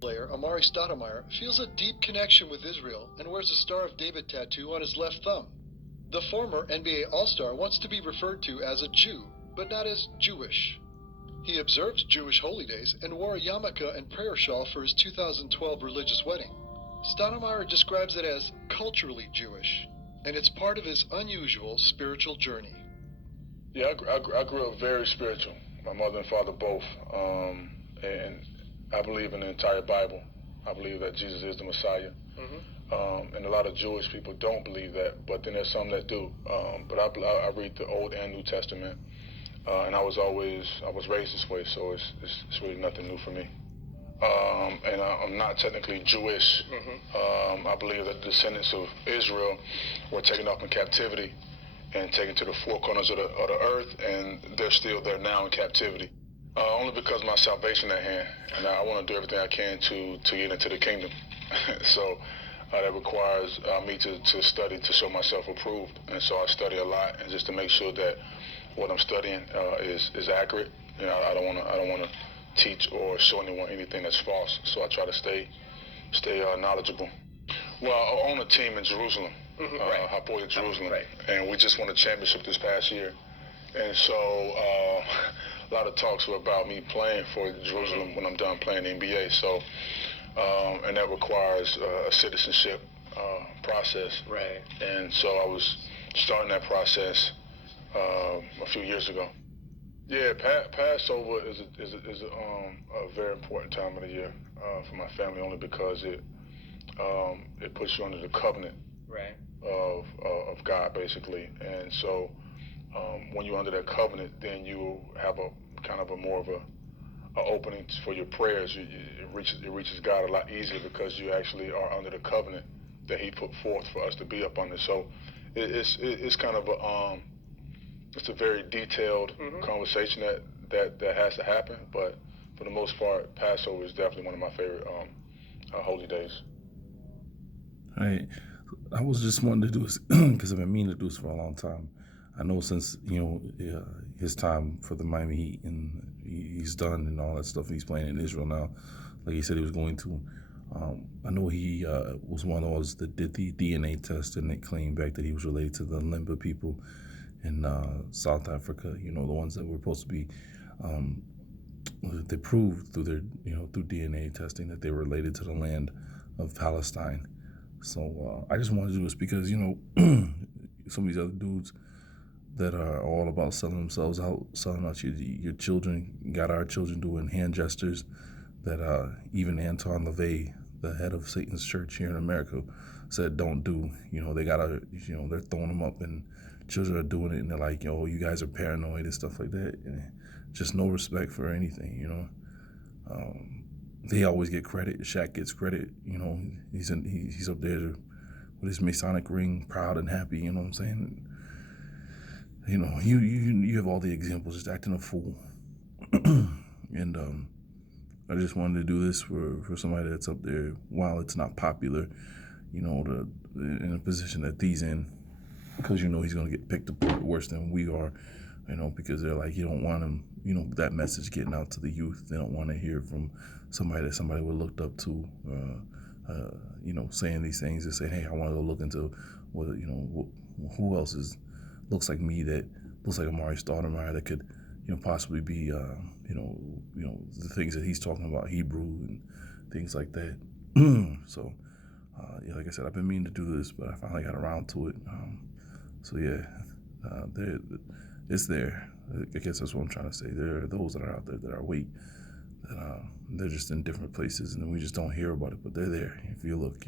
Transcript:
Player Amari Stoudemire feels a deep connection with Israel and wears a Star of David tattoo on his left thumb. The former NBA All-Star wants to be referred to as a Jew, but not as Jewish. He observes Jewish holy days and wore a yarmulke and prayer shawl for his 2012 religious wedding. Stoudemire describes it as culturally Jewish, and it's part of his unusual spiritual journey. Yeah, I grew up very spiritual. My mother and father both, and I believe in the entire Bible. I believe that Jesus is the Messiah. And a lot of Jewish people don't believe that, but then there's some that do. But I read the Old and New Testament, and I was raised this way, so it's really nothing new for me. And I'm not technically Jewish. I believe that the descendants of Israel were taken up in captivity and taken to the four corners of the earth, and they're still there now in captivity. Only because my salvation at hand, and I want to do everything I can to get into the kingdom. So that requires me to study to show myself approved, and so I study a lot, and just to make sure that what I'm studying is accurate. You know, I don't want to teach or show anyone anything that's false. So I try to stay knowledgeable. Well, I own a team in Jerusalem, Hapoel Jerusalem, and we just won a championship this past year. And so a lot of talks were about me playing for Jerusalem when I'm done playing the NBA. So, and that requires a citizenship process. Right. And so I was starting that process a few years ago. Yeah, Passover is a very important time of the year for my family, only because it puts you under the covenant of God, basically. And so when you're under that covenant, then you have a kind of a more of a opening for your prayers. It reaches God a lot easier because you actually are under the covenant that He put forth for us to be up under. So it's kind of it's a very detailed conversation that has to happen, but for the most part, Passover is definitely one of my favorite holy days. Right. I was just wanting to do this because I've been meaning to do this for a long time. I know since, his time for the Miami Heat, and he's done and all that stuff. He's playing in Israel now, like he said he was going to. I know he was one of those that did the DNA test, and they claimed back that he was related to the Limba people in South Africa. You know, the ones that were supposed to be, they proved through their, through DNA testing that they were related to the land of Palestine. So I just wanted to do this because, some of these other dudes that are all about selling themselves out, selling out your children, got our children doing hand gestures that even Anton LaVey, the head of Satan's church here in America, said don't do. They gotta, they're throwing them up, and children are doing it, and they're like, you guys are paranoid and stuff like that. And just no respect for anything, They always get credit. Shaq gets credit. He's up there with his Masonic ring, proud and happy. You know what I'm saying? You have all the examples, just acting a fool. And I just wanted to do this for somebody that's up there, while it's not popular, in a position that he's in, because he's going to get picked apart worse than we are, because they're like, you don't want him, that message getting out to the youth. They don't want to hear from somebody that somebody would looked up to, saying these things and saying, hey, I want to go look into who else looks like me, that looks like Amari Stoudemire, that could, possibly be, the things that he's talking about, Hebrew and things like that. So, like I said, I've been meaning to do this, but I finally got around to it. It's there. I guess that's what I'm trying to say. There are those that are out there that are awake, that they're just in different places, and we just don't hear about it, but they're there if you look,